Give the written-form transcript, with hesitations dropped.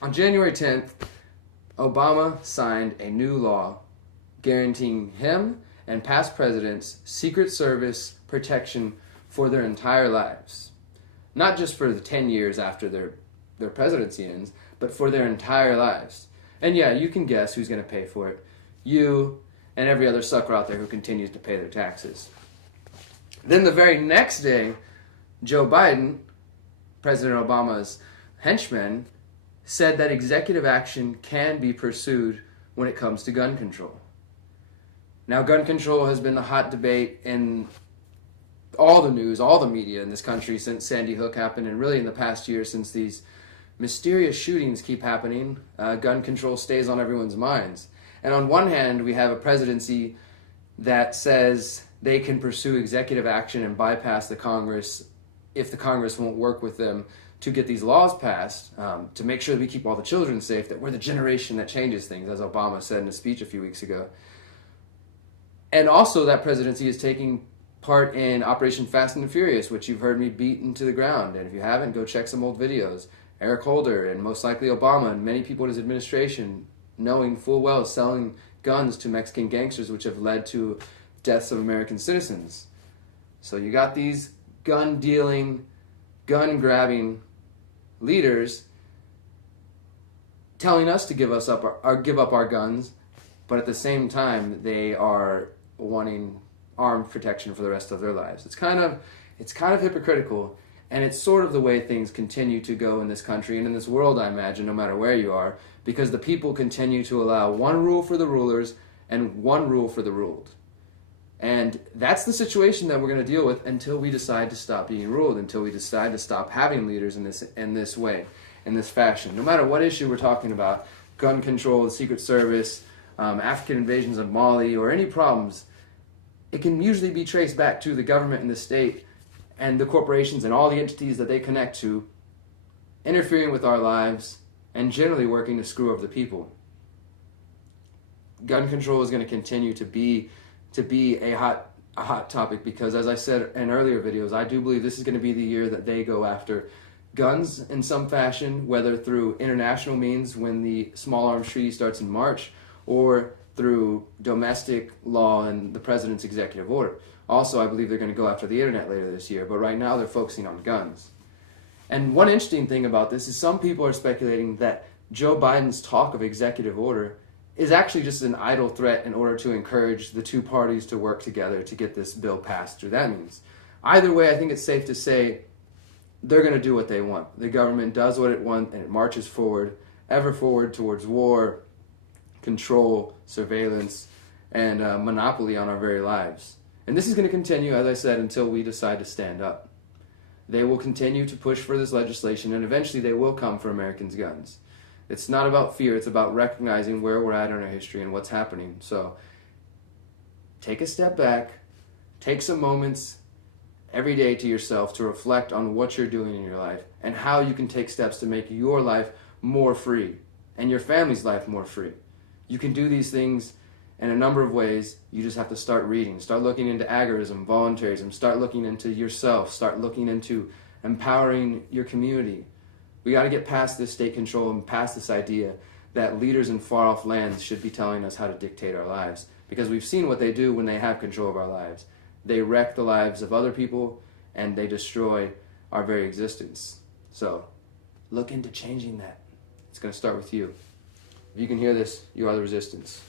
On January 10th, Obama signed a new law guaranteeing him and past presidents Secret Service protection for their entire lives. Not just for the 10 years after their presidency ends, but for their entire lives. And yeah, you can guess who's going to pay for it. You and every other sucker out there who continues to pay their taxes. Then the very next day, Joe Biden, President Obama's henchman, said that executive action can be pursued when it comes to gun control. Now, gun control has been a hot debate in all the news, all the media in this country since Sandy Hook happened, and really in the past year since these mysterious shootings keep happening. Gun control stays on everyone's minds. And on one hand, we have a presidency that says they can pursue executive action and bypass the Congress if the Congress won't work with them to get these laws passed, to make sure that we keep all the children safe, that we're the generation that changes things, as Obama said in a speech a few weeks ago. And also that presidency is taking part in Operation Fast and the Furious, which you've heard me beat into the ground. And if you haven't, go check some old videos. Eric Holder and most likely Obama and many people in his administration knowing full well selling guns to Mexican gangsters, which have led to deaths of American citizens. So you got these gun-dealing, gun-grabbing leaders telling us to give up our guns, but at the same time they are wanting armed protection for the rest of their lives. It's kind of hypocritical, and it's sort of the way things continue to go in this country and in this world, I imagine, no matter where you are, because the people continue to allow one rule for the rulers and one rule for the ruled. And that's the situation that we're going to deal with until we decide to stop being ruled, until we decide to stop having leaders in this way, in this fashion. No matter what issue we're talking about, gun control, the Secret Service, African invasions of Mali, or any problems, it can usually be traced back to the government and the state and the corporations and all the entities that they connect to interfering with our lives and generally working to screw over the people. Gun control is going to continue to be a hot topic because, as I said in earlier videos, I do believe this is going to be the year that they go after guns in some fashion, whether through international means when the Small Arms Treaty starts in March, or through domestic law and the president's executive order. Also, I believe they're going to go after the internet later this year, but right now they're focusing on guns. And one interesting thing about this is some people are speculating that Joe Biden's talk of executive order is actually just an idle threat in order to encourage the two parties to work together to get this bill passed through that means. Either way, I think it's safe to say they're going to do what they want. The government does what it wants and it marches forward, ever forward towards war, control, surveillance, and monopoly on our very lives. And this is going to continue, as I said, until we decide to stand up. They will continue to push for this legislation, and eventually they will come for Americans' guns. It's not about fear, it's about recognizing where we're at in our history and what's happening. So take a step back, take some moments every day to yourself to reflect on what you're doing in your life and how you can take steps to make your life more free and your family's life more free. You can do these things in a number of ways. You just have to start reading, start looking into agorism, voluntarism, start looking into yourself, start looking into empowering your community. We got to get past this state control and past this idea that leaders in far-off lands should be telling us how to dictate our lives, because we've seen what they do when they have control of our lives. They wreck the lives of other people and they destroy our very existence. So look into changing that. It's going to start with you. If you can hear this, you are the resistance.